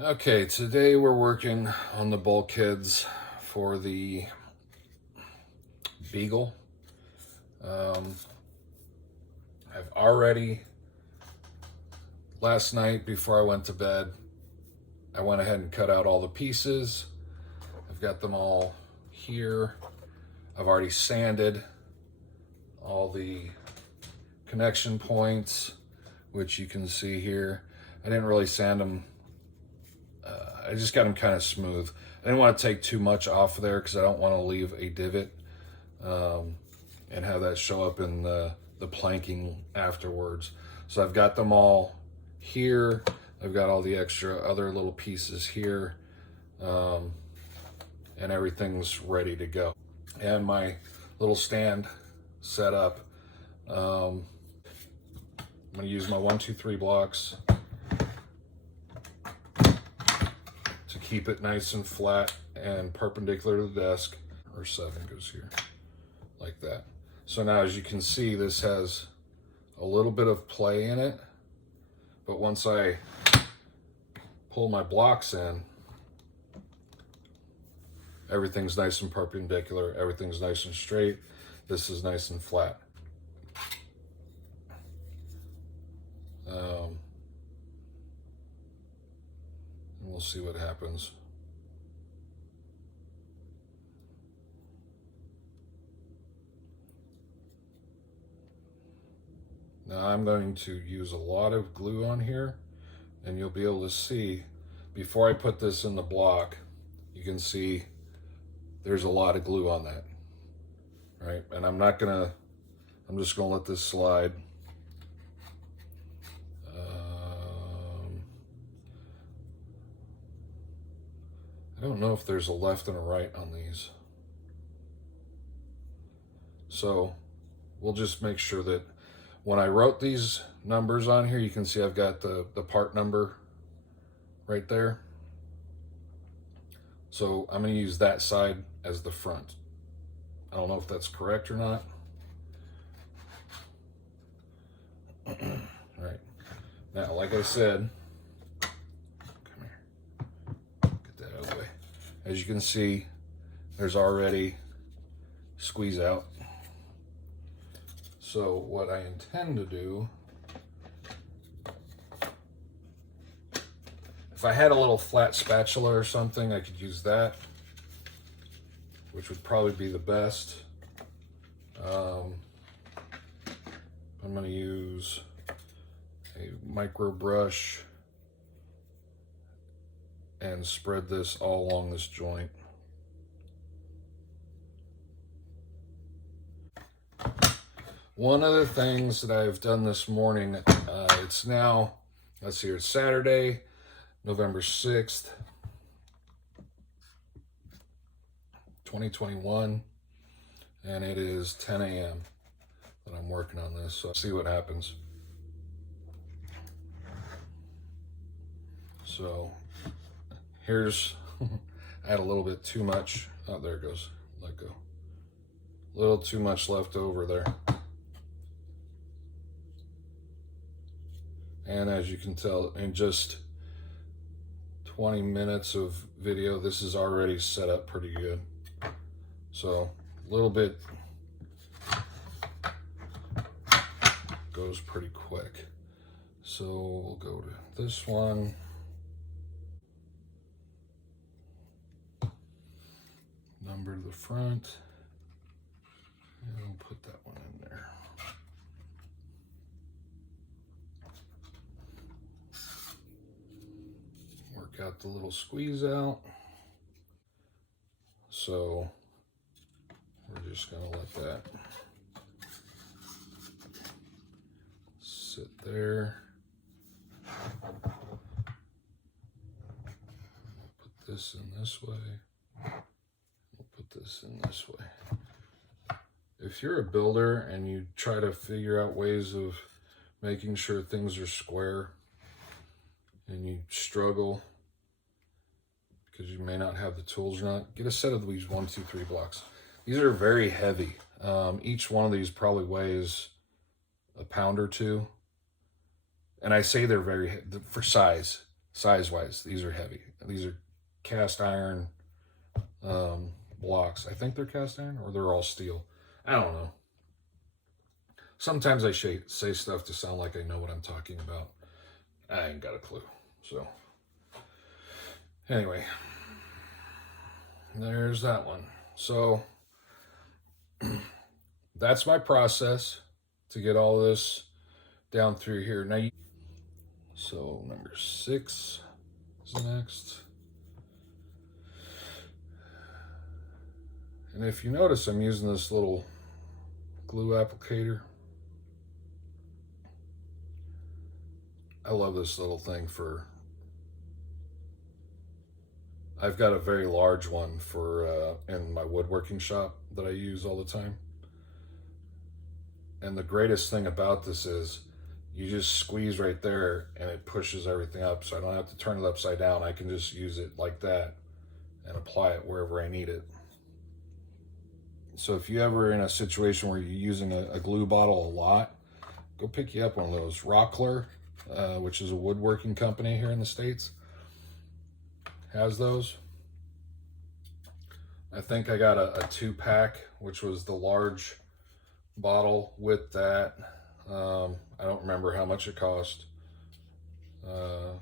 Okay, today we're working on the bulkheads for the Beagle. I've already, last night before I went to bed, I went ahead and cut out all the pieces. I've got them all here. I've already sanded all the connection points, which you can see here. I didn't really sand them. I just got them kind of smooth. I didn't want to take too much off of there because I don't want to leave a divot and have that show up in the planking afterwards. So I've got them all here. I've got all the extra other little pieces here, and everything's ready to go. And my little stand set up. I'm going to use my 1, 2, 3 blocks to keep it nice and flat and perpendicular to the desk, or 7 goes here, like that. So now, as you can see, this has a little bit of play in it, but once I pull my blocks in, everything's nice and perpendicular, everything's nice and straight. This is nice and flat. And we'll see what happens. Now I'm going to use a lot of glue on here, and you'll be able to see, before I put this in the block, you can see there's a lot of glue on that, right? And I'm just gonna let this slide. I don't know if there's a left and a right on these. So we'll just make sure that when I wrote these numbers on here, you can see I've got the part number right there. So I'm going to use that side as the front. I don't know if that's correct or not. All right. Now, like I said, come here. Get that out of the way. As you can see, there's already squeeze out. So what I intend to do, if I had a little flat spatula or something, I could use that, which would probably be the best. I'm going to use a micro brush and spread this all along this joint. One of the things that I've done this morning, it's now, let's see here, it's Saturday, November 6th, 2021, and it is 10 a.m. that I'm working on this, so see what happens. So here's, I had a little bit too much, oh, there it goes, let go. A little too much left over there. And as you can tell, in just 20 minutes of video, this is already set up pretty good. So a little bit goes pretty quick. So we'll go to this one. Number to the front. And we'll put that one in there. Got the little squeeze out. So we're just gonna let that sit there. Put this in this way. We'll put this in this way. If you're a builder and you try to figure out ways of making sure things are square and you struggle because you may not have the tools or not, get a set of these 1, 2, 3 blocks. These are very heavy. Each one of these probably weighs a pound or two. And I say they're very, for size. size-wise. These are heavy. These are cast iron blocks. I think they're cast iron, or they're all steel. I don't know. Sometimes I say stuff to sound like I know what I'm talking about. I ain't got a clue. So, anyway, there's that one. So, that's my process to get all this down through here. Now, so number 6 is next. And if you notice, I'm using this little glue applicator. I love this little thing for, I've got a very large one for in my woodworking shop that I use all the time. And the greatest thing about this is you just squeeze right there and it pushes everything up. So I don't have to turn it upside down. I can just use it like that and apply it wherever I need it. So if you ever in a situation where you're using a glue bottle a lot, go pick you up one of those. OCCRE, which is a woodworking company here in the States, has those. I think I got a 2-pack, which was the large bottle with that. I don't remember how much it cost. I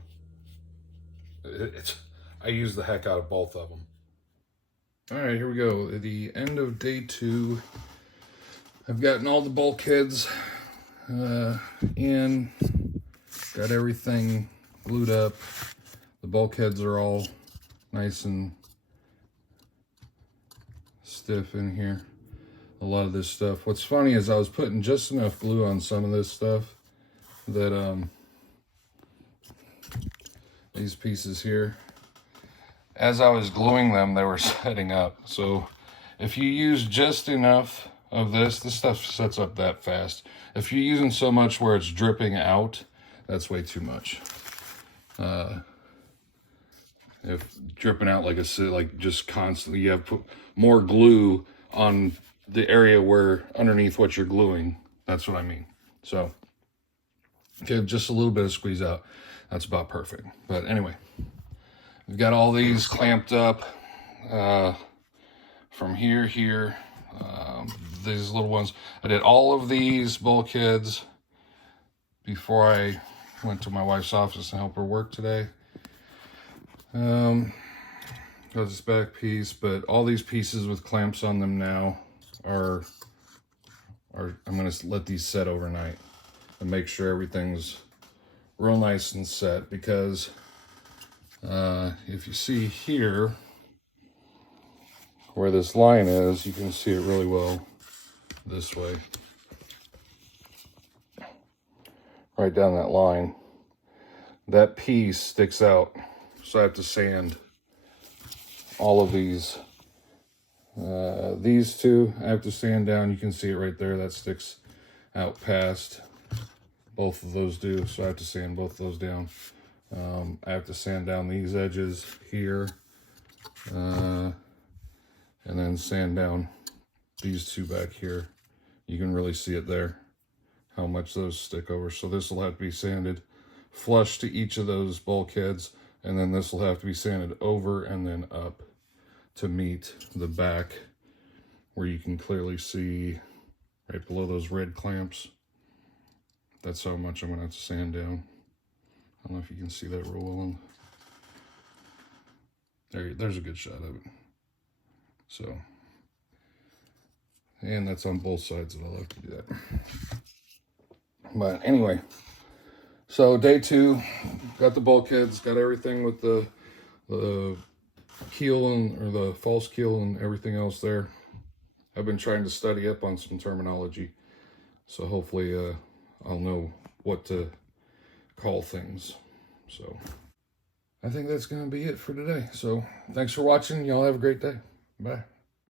use the heck out of both of them. All right, here we go. At the end of day 2, I've gotten all the bulkheads in, got everything glued up. The bulkheads are all nice and stiff in here. A lot of this stuff. What's funny is I was putting just enough glue on some of this stuff that these pieces here, as I was gluing them, they were setting up. So if you use just enough of this stuff sets up that fast. If you're using so much where it's dripping out, that's way too much. If dripping out like just constantly, you have to put more glue on the area where underneath what you're gluing. That's what I mean. So give just a little bit of squeeze out. That's about perfect. But anyway, we've got all these clamped up from here, these little ones. I did all of these bulkheads before I went to my wife's office and help her work today. Got this back piece, but all these pieces with clamps on them now are I'm going to let these set overnight and make sure everything's real nice and set, because if you see here where this line is, you can see it really well this way. Right down that line. That piece sticks out, so I have to sand all of these. These two I have to sand down. You can see it right there. That sticks out past. Both of those do, so I have to sand both of those down. I have to sand down these edges here, and then sand down these two back here. You can really see it there, how much those stick over. So this will have to be sanded flush to each of those bulkheads, and then this will have to be sanded over and then up to meet the back, where you can clearly see right below those red clamps. That's how much I'm going to have to sand down. I don't know if you can see that real well. There's a good shot of it. So, and that's on both sides that I'll have to do that. But anyway, so day 2, got the bulkheads, got everything with the keel or the false keel and everything else there. I've been trying to study up on some terminology, so hopefully I'll know what to call things. So I think that's going to be it for today. So thanks for watching. Y'all have a great day. Bye.